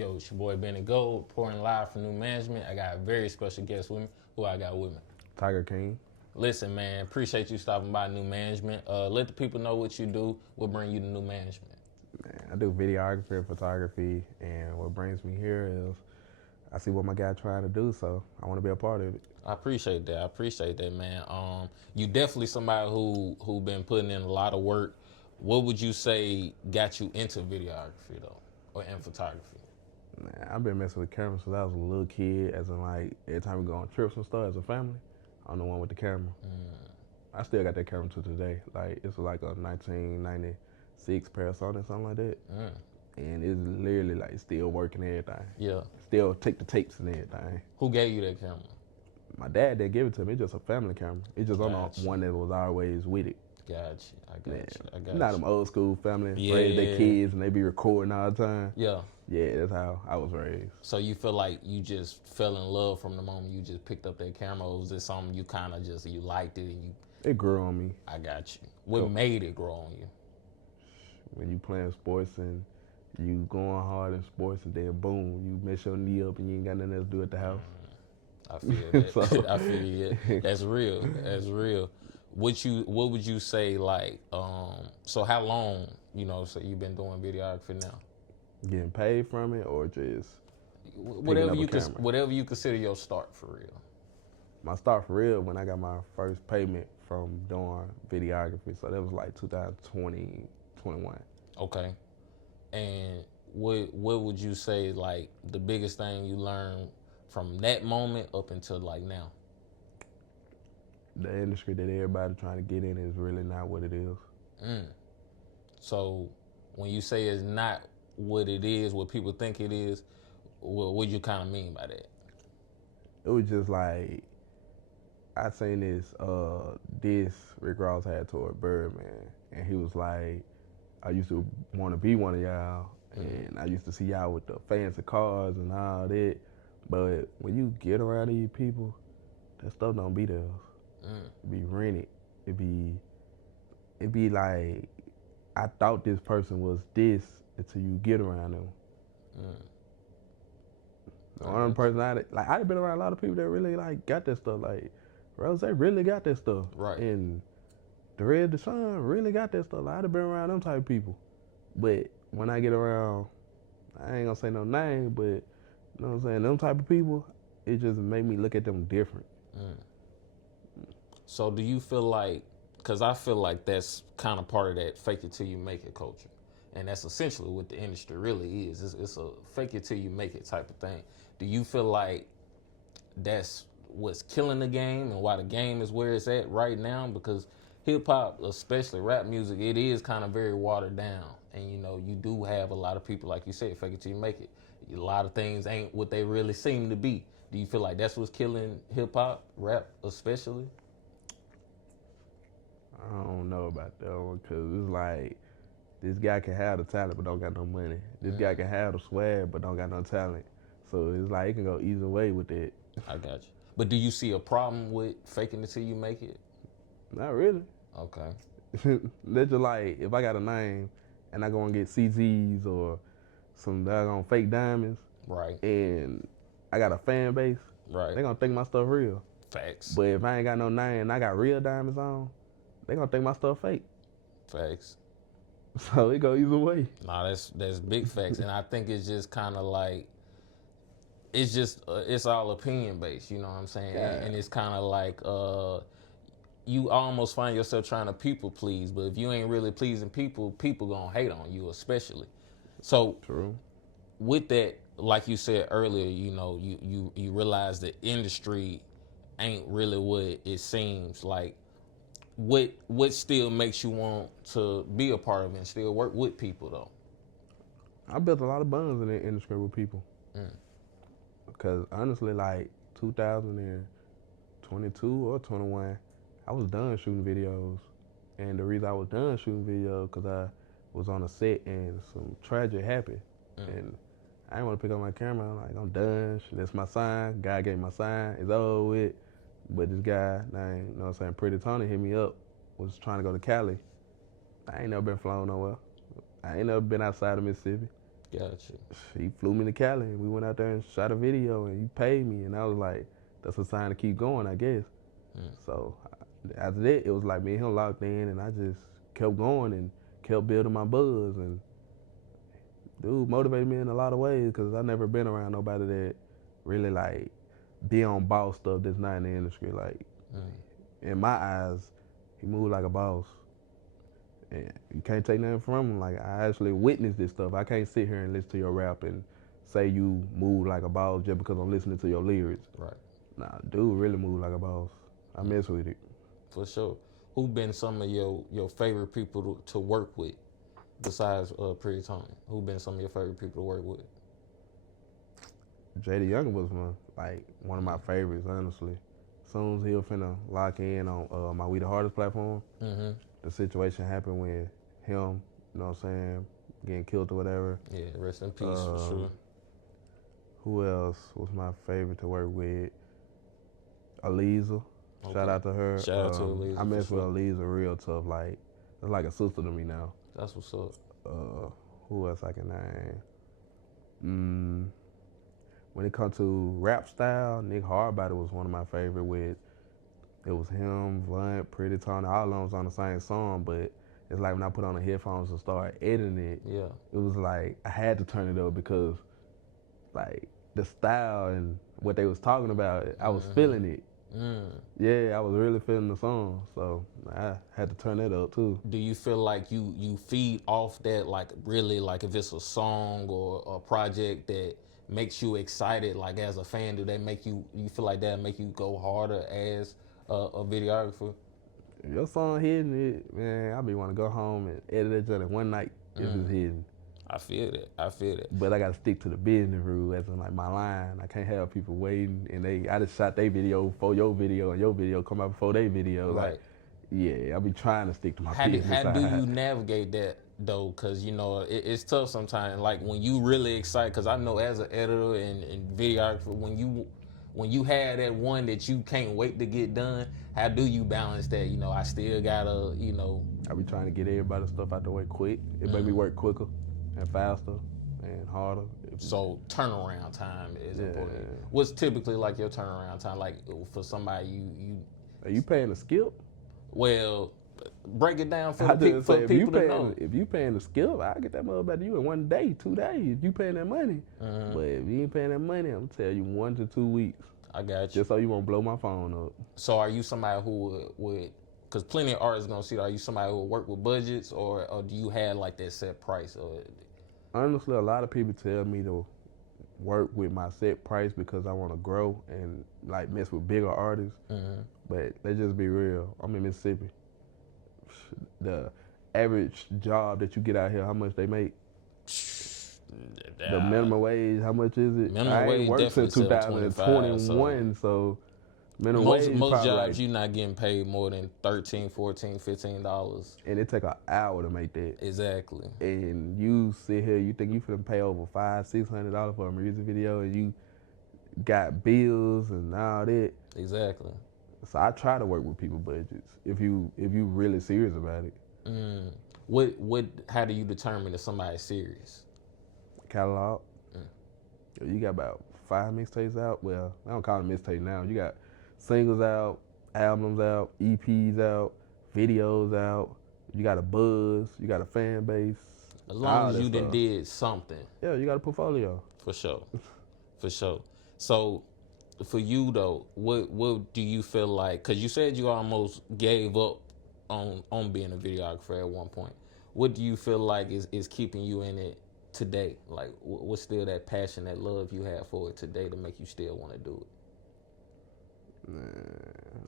Yo, it's your boy Benny Gold, pouring live from New Management. I got a very special guest with me. Who I got with me? Tiger King. Listen, man, appreciate you stopping by New Management. Let the people know what you do. What bring you to New Management? Man, I do videography and photography, and what brings me here is I see what my guy trying to do, so I want to be a part of it. I appreciate that. I appreciate that, man. You definitely somebody who been putting in a lot of work. What would you say got you into videography though, or in photography? Man, I've been messing with cameras since I was a little kid, as in like every time we go on trips and stuff as a family, I'm the one with the camera. I still got that camera to today. Like it's like a 1996 Panasonic, something like that. And it's literally like still working everything. Yeah. Still take the tapes and everything. Who gave you that camera? My dad didn't give it to me. It's just a family camera. It's just on Gotcha. the one that was always with it. I got Not you. them old school family Yeah. raise their kids and they be recording all the time. Yeah. Yeah, that's how I was raised. So you feel like you just fell in love from the moment you just picked up that camera, or was it something you kind of just, you liked it and you... It grew on me. I got you. What made it grow on you? When you playing sports and you going hard in sports and then boom, you mess your knee up and you ain't got nothing else to do at the house. I feel that. So- I feel you. That's real. That's real. What would you say, like, so how long, so you've been doing videography now? Getting paid from it or just Whatever picking up a camera? whatever you consider your start for real. My start for real when I got my first payment from doing videography. So that was like 2020, 21. Okay. And what would you say, like, the biggest thing you learned from that moment up until like now? The industry that everybody trying to get in is really not what it is. So when you say it's not what it is, what people think it is, what do you kind of mean by that? It was just like I seen this Rick Ross had toward Birdman, and he was like, I used to want to be one of y'all, and I used to see y'all with the fancy cars and all that, but when you get around these people, that stuff don't be theirs. It be rented. It be like, I thought this person was this until you get around them. The only person I've been around a lot of people that really like got that stuff. Like Rose really got that stuff. Right. And the Red Deshaun really got that stuff. Like, I'd have been around them type of people. But when I get around, I ain't gonna say no name, but you know what I'm saying, them type of people, it just made me look at them different. So do you feel like, because I feel like that's kind of part of that fake it till you make it culture. And that's essentially what the industry really is. It's a fake it till you make it type of thing. Do you feel like that's what's killing the game and why the game is where it's at right now? Because hip hop, especially rap music, it is kind of very watered down. And you do have a lot of people, like you said, fake it till you make it. A lot of things ain't what they really seem to be. Do you feel like that's what's killing hip hop, rap especially? I don't know about that one, because it's like, this guy can have the talent but don't got no money. This guy can have the swag but don't got no talent. So it's like, it can go either way with that. I got you. But do you see a problem with faking it till you make it? Not really. Okay. That's just like, if I got a name and I go and get CZs or some doggone fake diamonds, Right. and I got a fan base, Right. they gonna think my stuff real. Facts. But if I ain't got no name and I got real diamonds on, they gonna think my stuff fake. Facts. So it go either way. Nah, that's big facts. And I think it's just kind of like, it's all opinion based, you know what I'm saying? Yeah. And it's kind of like, you almost find yourself trying to people please, but if you ain't really pleasing people, people gonna hate on you especially. So True. with that, like you said earlier, you realize the industry ain't really what it seems like. What still makes you want to be a part of it and still work with people though? I built a lot of bonds in the industry with people. Because honestly, like 2022 or 21, I was done shooting videos. And the reason I was done shooting videos because I was on a set and some tragic happened. And I didn't want to pick up my camera. I'm like, I'm done. That's my sign. God gave me my sign. It's over with. But this guy named, you know what I'm saying, Pretty Tony hit me up, was trying to go to Cali. I ain't never been flown nowhere. I ain't never been outside of Mississippi. Gotcha. He flew me to Cali, and we went out there and shot a video, and he paid me, and I was like, that's a sign to keep going, I guess. So after that, it was like me and him locked in, and I just kept going and kept building my buzz, and dude motivated me in a lot of ways because I never been around nobody that really like be on boss stuff that's not in the industry. Like in my eyes, he moved like a boss. And you can't take nothing from him. Like I actually witnessed this stuff. I can't sit here and listen to your rap and say you move like a boss just because I'm listening to your lyrics. Right. Nah, dude really moved like a boss. I mess with it. For sure. Who been some of your favorite people to work with besides Pretty Tony? Who been some of your favorite people to work with? JD Young was one of my favorites, honestly. As soon as he was finna lock in on my We the Hardest platform, the situation happened with him, you know what I'm saying, getting killed or whatever. Yeah, rest in peace for sure. Who else was my favorite to work with? Aliza. Okay. Shout out to her. Shout out to Aliza. I mess with Aliza real tough. Like, it's like a sister to me now. That's what's up. Who else I can name? When it comes to rap style, Nick Hardbody was one of my favorite with. It was him, Vaunt, Pretty Tony, all of them was on the same song, but it's like when I put on the headphones and started editing it, it was like I had to turn it up because like the style and what they was talking about, I was feeling it. Yeah, I was really feeling the song, so I had to turn that up too. Do you feel like you feed off that, like really, like if it's a song or a project that makes you excited, like as a fan, do they make you feel like that make you go harder as a videographer? If your song hitting it, man, I be want to go home and edit it just in one night if it's hitting. I feel that. But I gotta stick to the business rule, as in like my line. I can't have people waiting and I just shot their video before your video and your video come out before their video. Right. Like, yeah, I be trying to stick to my business side. How do you navigate that though? Because you know it's tough sometimes. Like when you really excited, because I know as an editor and videographer, when you have that one that you can't wait to get done, how do you balance that? You know, I still gotta, you know. I be trying to get everybody's stuff out the way quick. It make me work quicker and faster and harder. So turnaround time is important. What's typically like your turnaround time? Like for somebody you are you paying a skip? Well, break it down for people to know. If you paying the skip, I'll get that mother back to you in 1 day, 2 days. If you paying that money. But if you ain't paying that money, I'm gonna tell you 1 to 2 weeks. I got you. Just so you won't blow my phone up. So are you somebody who would because plenty of artists gonna see that, are you somebody who will work with budgets or do you have like that set price? Or honestly, a lot of people tell me to work with my set price because I want to grow and like mess with bigger artists. But let's just be real. I'm in Mississippi. The average job that you get out here, how much they make? The minimum wage, how much is it? Minimum wage worked since 2021, so minimum wage. Most jobs you're not getting paid more than $13, $14, $15. And it take an hour to make that. Exactly. And you sit here, you think you finna pay over $500-$600 for a music video, and you got bills and all that. Exactly. So I try to work with people budgets if you really serious about it. How do you determine if somebody's serious? Catalog. You got about 5 mixtapes out. Well, I don't call them mixtapes now. You got singles out, albums out, EPs out, videos out. You got a buzz. You got a fan base. As long as you done did something. Yeah, you got a portfolio. For sure. For sure. So for you though, what do you feel like? Because you said you almost gave up on being a videographer at one point. What do you feel like is keeping you in it today? Like, what's still that passion, that love you have for it today to make you still want to do it?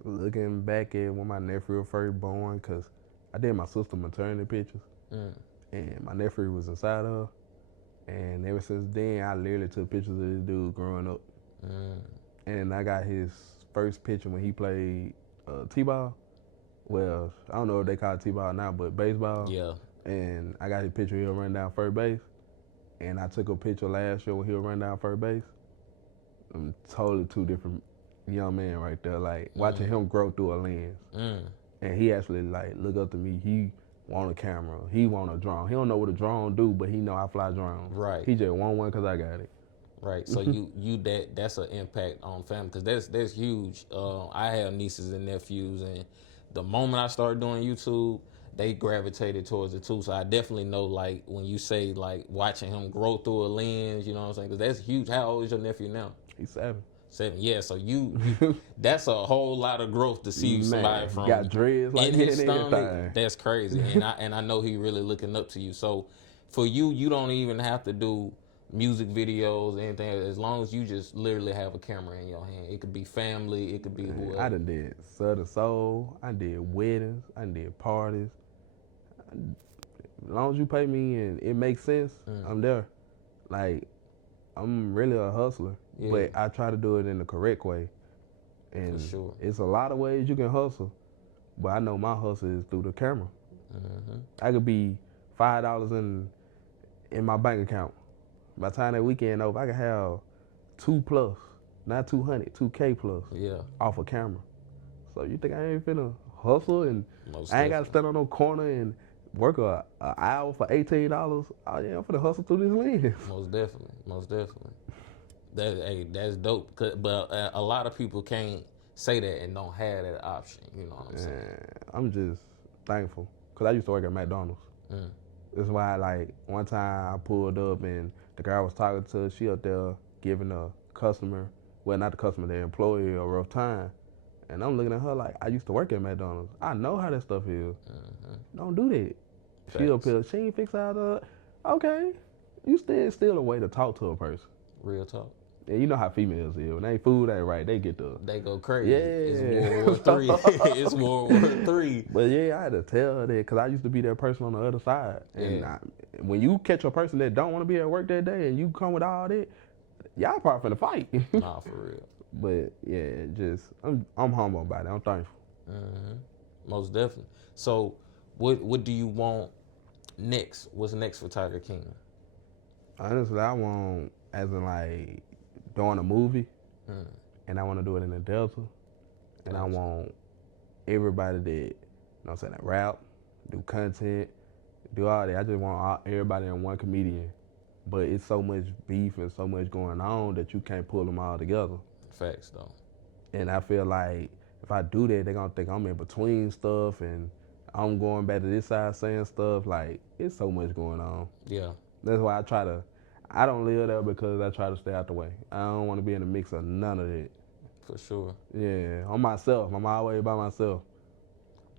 Looking back at when my nephew was first born, because I did my sister maternity pictures, and my nephew was inside her, and ever since then, I literally took pictures of this dude growing up. And I got his first picture when he played T-ball. Well, I don't know if they call it T-ball now, but baseball. Yeah. And I got his picture, he'll run down first base. And I took a picture last year when he'll run down first base. Totally two different young men right there. Like watching him grow through a lens. And he actually like look up to me. He want a camera. He want a drone. He don't know what a drone do, but he know I fly drones. Right. He just want one because I got it. Right. So that's an impact on family because that's huge. I have nieces and nephews, and the moment I started doing YouTube, they gravitated towards it too. So I definitely know, like, when you say like watching him grow through a lens, you know what I'm saying? Because that's huge. How old is your nephew now? He's 7. 7. Yeah. So you that's a whole lot of growth to see somebody from got dreads like in his that and stomach. everything. That's crazy, and I know he really looking up to you. So for you, you don't even have to do music videos, anything. As long as you just literally have a camera in your hand, it could be family, it could be whoever. I done did Southern Soul. I did weddings. I did parties. As long as you pay me and it makes sense, I'm there. Like, I'm really a hustler, but I try to do it in the correct way. And For sure. it's a lot of ways you can hustle, but I know my hustle is through the camera. I could be $5 in my bank account. By the time that weekend over, I could have 2+, not 200, 2K plus off a camera. So you think I ain't finna hustle and I ain't gotta stand on no corner and work an hour for $18? Oh yeah, I'm finna hustle through this lens. Most definitely. That's dope. But a lot of people can't say that and don't have that option. You know what I'm saying? I'm just thankful because I used to work at McDonald's. That's why, like, one time I pulled up and the girl I was talking to, she up there giving a customer, well, not the customer, the employee, a rough time. And I'm looking at her like, I used to work at McDonald's. I know how that stuff is. Don't do that. She up here, she ain't fix out of, okay. You still a way to talk to a person. Real talk. And you know how females is. When they food ain't right, they go crazy. Yeah. It's World War III. It's World War III. But yeah, I had to tell her that because I used to be that person on the other side. And when you catch a person that don't want to be at work that day and you come with all that, y'all probably finna fight. Nah, for real. But yeah, I'm humble about it. I'm thankful. Most definitely. So, what do you want next? What's next for Tiger King? Honestly, I want, as in like doing a movie, and I want to do it in the Delta, and I want everybody that, you know what I'm saying, that rap, do content, do all that. I just want everybody in one comedian. But it's so much beef and so much going on that you can't pull them all together. Facts, though. And I feel like if I do that, they're going to think I'm in between stuff and I'm going back to this side saying stuff. Like, it's so much going on. Yeah. That's why I don't live there because I try to stay out the way. I don't want to be in the mix of none of that. For sure. Yeah, I'm myself. I'm always by myself.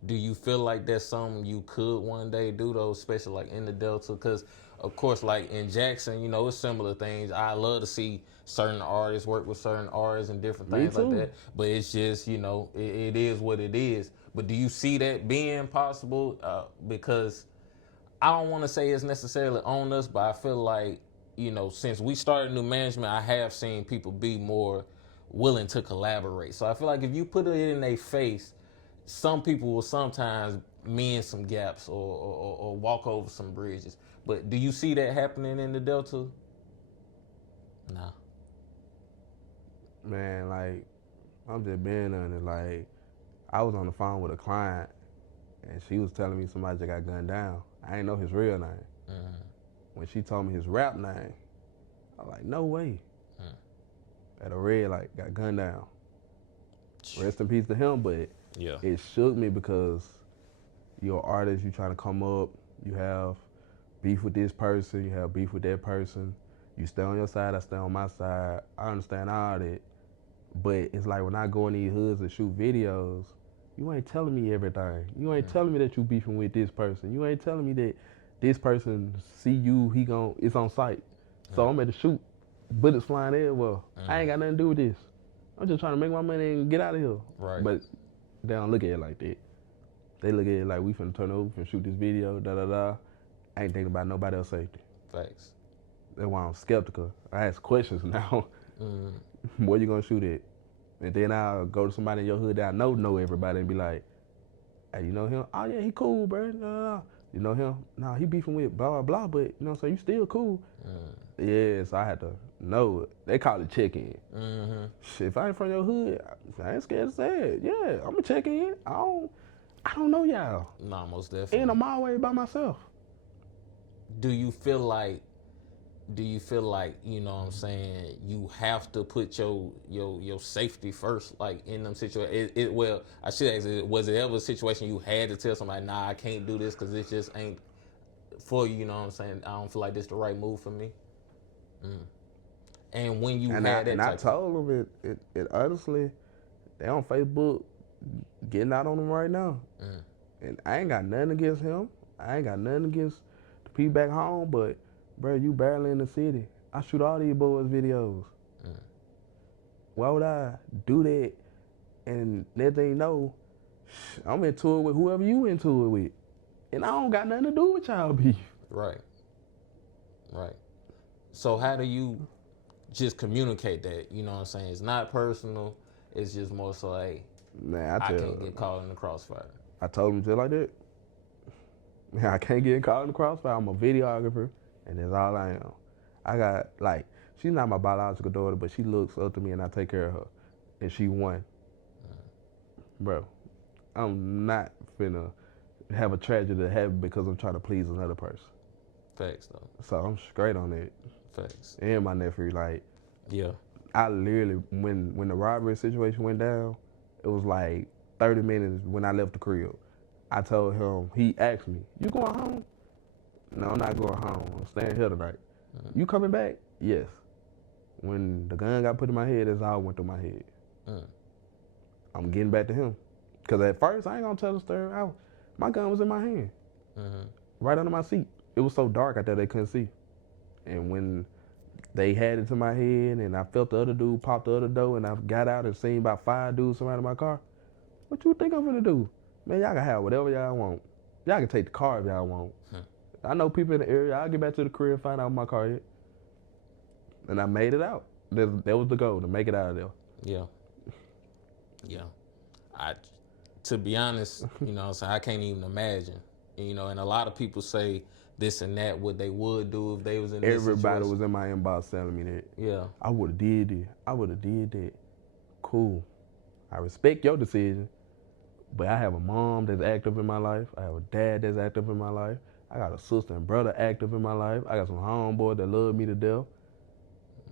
Do you feel like that's something you could one day do, though, especially like in the Delta? Because, of course, like in Jackson, you know, it's similar things. I love to see certain artists work with certain artists and different things like that. But it's just, you know, it is what it is. But do you see that being possible? Because I don't want to say it's necessarily on us, but I feel like, you know, since we started new management, I have seen people be more willing to collaborate. So I feel like if you put it in their face, some people will sometimes mend some gaps or walk over some bridges. But do you see that happening in the Delta? Nah. Man, like, I'm just being on it. Like, I was on the phone with a client, and she was telling me somebody that got gunned down. I ain't know his real name. When she told me his rap name, I was like, no way. At a red, like, got gunned down. Rest in peace to him, but it shook me because you're an artist, you trying to come up, you have beef with this person, you have beef with that person. You stay on your side, I stay on my side. I understand all that. But it's like when I go in these hoods and shoot videos, you ain't telling me everything. You ain't telling me that you beefing with this person. You ain't telling me that this person see you, it's on sight. So I'm at the shoot, bullets flying everywhere. I ain't got nothing to do with this. I'm just trying to make my money and get out of here. Right. But they don't look at it like that. They look at it like we finna turn over, finna shoot this video, da-da-da. I ain't thinking about nobody else's safety. Facts. That's why I'm skeptical. I ask questions now. Where you gonna shoot at? And then I'll go to somebody in your hood that I know everybody and be like, hey, you know him? Oh yeah, he cool, bro. You know him? Nah, he beefing with blah, blah, blah, but you know, so you still cool. Yeah, so I had to know it. They call it check-in. Shit, if I ain't from your hood, I ain't scared to say it. Yeah, I'm gonna check in. I don't know y'all. Nah, most And definitely. I'm always by myself. Do you feel like you know what I'm saying, you have to put your safety first, like in them situations? Well, I should ask, was it ever a situation you had to tell somebody, nah, I can't do this because it just ain't for you? You know what I'm saying? I don't feel like this the right move for me. Mm. And when you And I had that and I type of, told them it honestly, they on Facebook getting out on them right now. mm, And I ain't got nothing against him. I ain't got nothing against the people back home, but bro, you barely in the city. I shoot all these boys videos. mm, Why would I do that? And next thing you know, I'm into it with whoever you into it with. And I don't got nothing to do with y'all beef. right, right. So how do you just communicate that? You know what I'm saying? It's not personal. It's just more so, hey, Man, I can't get caught in the crossfire. I told him just like that. Man, I can't get caught in the crossfire. I'm a videographer, and that's all I am. I got, like, she's not my biological daughter, but she looks up to me, and I take care of her. And she won. Bro, I'm not finna have a tragedy happen because I'm trying to please another person. Facts, though. So I'm straight on it. Facts. And my nephew, like, Yeah. I literally, when the robbery situation went down, it was like 30 minutes when I left the crib. I told him, he asked me, you going home? No, I'm not going home. I'm staying here tonight. Mm. You coming back? Yes. When the gun got put in my head, that's all went through my head. Mm. I'm getting back to him. Because at first, I ain't going to tell the story. My gun was in my hand, Mm-hmm. right under my seat. It was so dark out there they couldn't see. And when they had it to my head and I felt the other dude pop the other door and I got out and seen about 5 dudes surrounding my car, what you think I'm gonna do? Man, y'all can have whatever y'all want. Y'all can take the car if y'all want. I know people in the area. I'll get back to the crib, find out what my car is. And I made it out. That was the goal, to make it out of there. Yeah. Yeah. To be honest, you know, so I can't even imagine. You know, and a lot of people say this and that, what they would do if they was in this Everybody situation. was in my inbox telling me that. Yeah. I would have did this. I would have did that. Cool. I respect your decision, but I have a mom that's active in my life. I have a dad that's active in my life. I got a sister and brother active in my life. I got some homeboys that love me to death.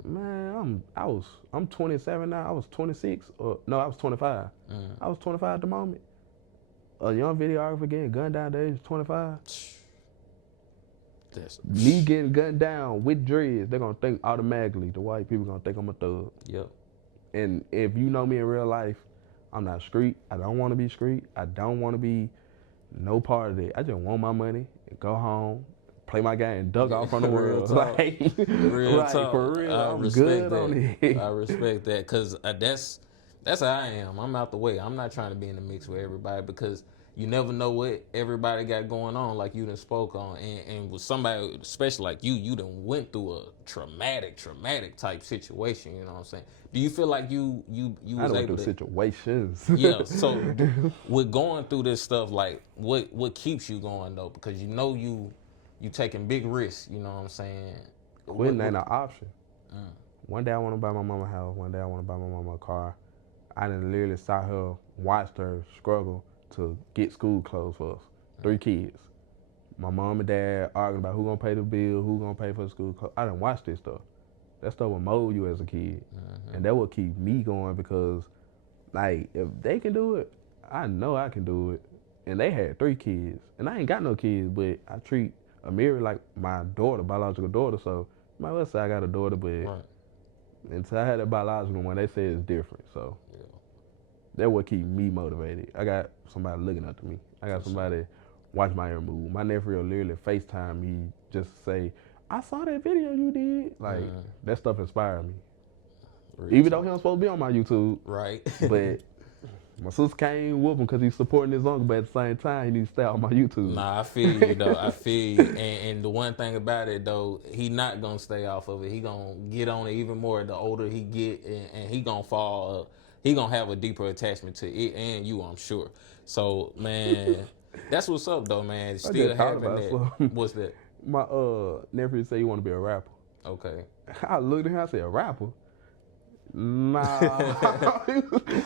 Man, I'm 27 now. I was 26. No, I was 25. Mm. I was 25 at the moment. A young videographer getting gunned down at the age of 25. Me getting gunned down with dreads, they're gonna think automatically, the white people gonna think I'm a thug. Yep. And if you know me in real life, I'm not street. I don't want to be street. I don't want to be no part of it. I just want my money and go home, play my game, and duck off from the world. Talk. Like, Real like talk. for real, I I'm respect good that. on it. I respect that because that's how I am. I'm out the way. I'm not trying to be in the mix with everybody because you never know what everybody got going on, like you done spoke on. And with somebody, especially like you done went through a traumatic type situation, you know what I'm saying? Do you feel like you I was done went able through to... situations. Yeah, so with going through this stuff, like what keeps you going though? Because you know you taking big risks, you know what I'm saying? Quitting ain't an option. Mm. One day I want to buy my mama a house. One day I want to buy my mama a car. I done literally saw her, watched her struggle to get school clothes for us. 3 kids. My mom and dad arguing about who gonna pay the bill, who gonna pay for the school clothes. I done watched this stuff. That stuff will mold you as a kid. Mm-hmm. And that will keep me going because, like, if they can do it, I know I can do it. And they had 3 kids. And I ain't got no kids, but I treat Amiri like my daughter, biological daughter. So, I might well say I got a daughter, but Right. until I had that biological one, they say it's different. So, Yeah. that what keep me motivated. I got somebody looking up to me. I got somebody watch my every move. My nephew will literally FaceTime me just to say, I saw that video you did. Like, that stuff inspired me. Even though he don't supposed to be on my YouTube. Right. But my sister can't whoop him because he's supporting his uncle, but at the same time, he needs to stay on my YouTube. Nah, I feel you though. I feel you. And the one thing about it though, he not gonna stay off of it. He gonna get on it even more the older he get, and he gonna fall. He gonna have a deeper attachment to it and you, I'm sure. So man, that's what's up though, man. Still having that. What's that? My nephew said he want to be a rapper. Okay. I looked at him, I said, a rapper? Nah. I was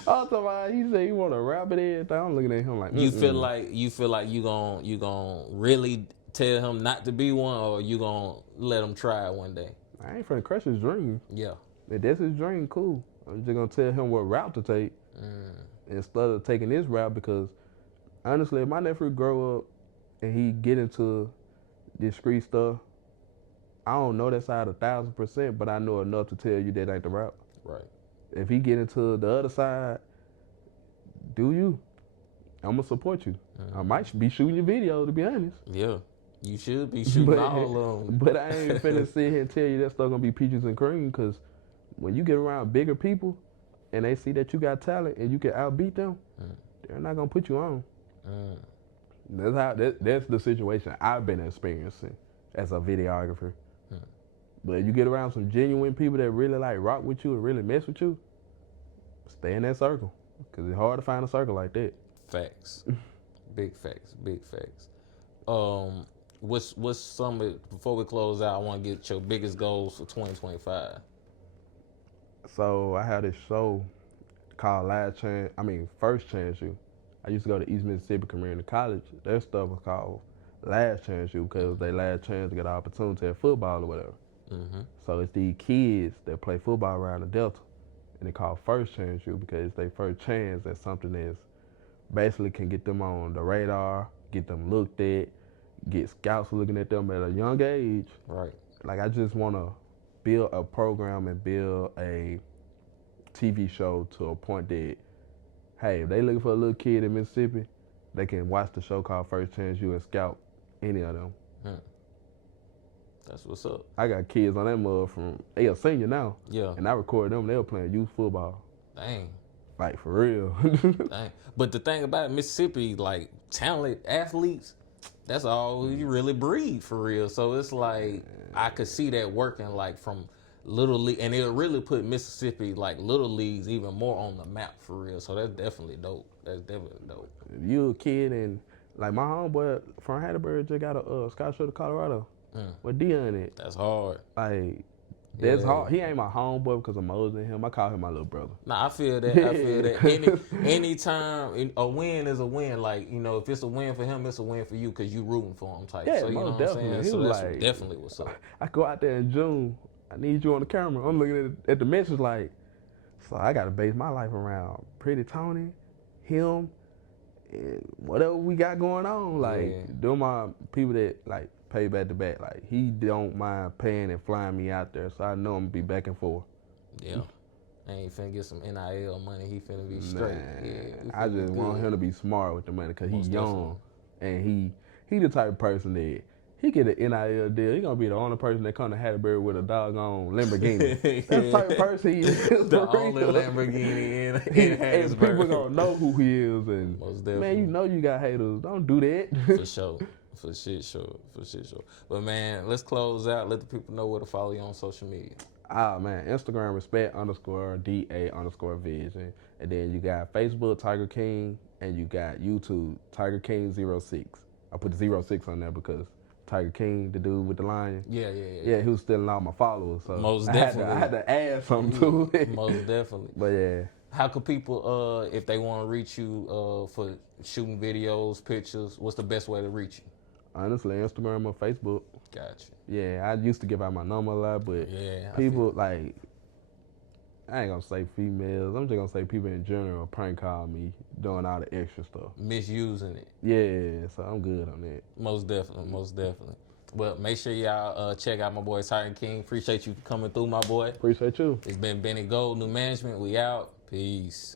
talking about, he said he want to rap it in. I'm looking at him like, You feel like you gon' really tell him not to be one, or you gonna let him try it one day? I ain't finna crush his dream. Yeah. If that's his dream, cool. I'm just gonna tell him what route to take instead of taking this route, because honestly, if my nephew grow up and he get into this street stuff, I don't know that side 1,000%, but I know enough to tell you that ain't the route. Right. If he get into the other side, do you? I'm gonna support you. I might be shooting your video, to be honest. Yeah. You should be shooting all of them. But I ain't finna sit here and tell you that stuff gonna be peaches and cream, because when you get around bigger people and they see that you got talent and you can outbeat them, they're not gonna put you on. That's the situation I've been experiencing as a videographer. But you get around some genuine people that really like rock with you and really mess with you, stay in that circle, because it's hard to find a circle like that. Facts. Big facts. Big facts. What's some of, before we close out, I want to get your biggest goals for 2025. So I had this show called First Chance U. I used to go to East Mississippi Community College. Their stuff was called Last Chance U, because it was their last chance to get an opportunity at football or whatever. So it's these kids that play football around the Delta, and they call First Chance U because it's their first chance at something that's basically can get them on the radar, get them looked at, get scouts looking at them at a young age. Right. Like, I just want to build a program and build a TV show to a point that, hey, if they looking for a little kid in Mississippi, they can watch the show called First Chance U and scout any of them. That's what's up. I got kids on that mug they a senior now. Yeah. And I recorded them, they were playing youth football. Dang. Like, for real. Dang. But the thing about Mississippi, like, talented athletes, that's all you really breed, for real. So it's like, I could see that working, like, from little league, and it'll really put Mississippi, like, little leagues even more on the map, for real. So that's definitely dope. That's definitely dope. If you a kid and, like, my homeboy from Hattiesburg just got a scholarship to Colorado with Dion in it. That's hard. Like, that's hard. He ain't my homeboy because I'm older than him. I call him my little brother. Nah, I feel that. I feel that. Anytime a win is a win. Like, you know, if it's a win for him, it's a win for you because you rooting for him type. Yeah, so you know most what I'm definitely. saying? So that's like, definitely what's up. I go out there in June. I need you on the camera. I'm looking at the message like, so I got to base my life around Pretty Tony, him, and whatever we got going on. Like, them my people that, like, pay back to back. Like, he don't mind paying and flying me out there, so I know I'm going to be back and forth. Yeah. I ain't finna get some NIL money. He finna be straight. Yeah, I just want him to be smart with the money because he's young. And he the type of person that he get an NIL deal. He gonna be the only person that come to Hattiesburg with a doggone Lamborghini. That's the type of person he is. The only Lamborghini in Hattiesburg. And people gonna know who he is. And most definitely. Man, you know you got haters. Don't do that. For sure. For shit sure. But man, let's close out. Let the people know where to follow you on social media. Man, Instagram respect_DA_vision. And then you got Facebook Tiger King, and you got YouTube Tiger King 06. I put the 06 on there because Tiger King, the dude with the lion. Yeah. He was stealing all my followers. So most definitely. I had to add something to it. Most definitely. But yeah. How could people, if they want to reach you for shooting videos, pictures, what's the best way to reach you? Honestly, Instagram or Facebook. Gotcha. Yeah, I used to give out my number a lot, but people, like, I ain't gonna say females. I'm just gonna say people in general prank call me doing all the extra stuff. Misusing it. Yeah, so I'm good on that. Most definitely. Well, make sure y'all check out my boy Tiger King. Appreciate you coming through, my boy. Appreciate you. It's been Benny Gold, New Management. We out. Peace.